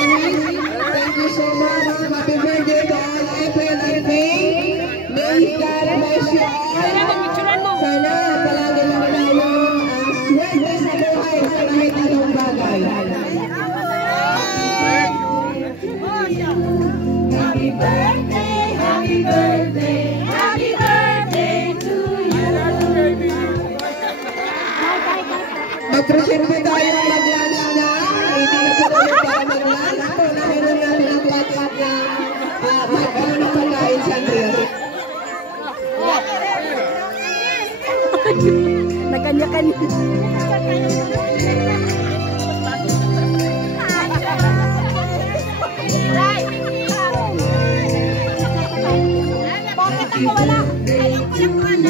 Thank you so much. Happy birthday to all April and May. May God bless you all. Sana palagi lang tayong swerte sa buhay sa kahit anong bagay. Happy birthday, happy birthday, happy birthday to you. Mag-present po tayo mag-lunch na. Hindi na po tayo para mag-lunch. Punahin na natin ang lahat na mag-ano na pagkain sa grill. Nagkanya-kanya. Bakit ako wala? Alam ko lang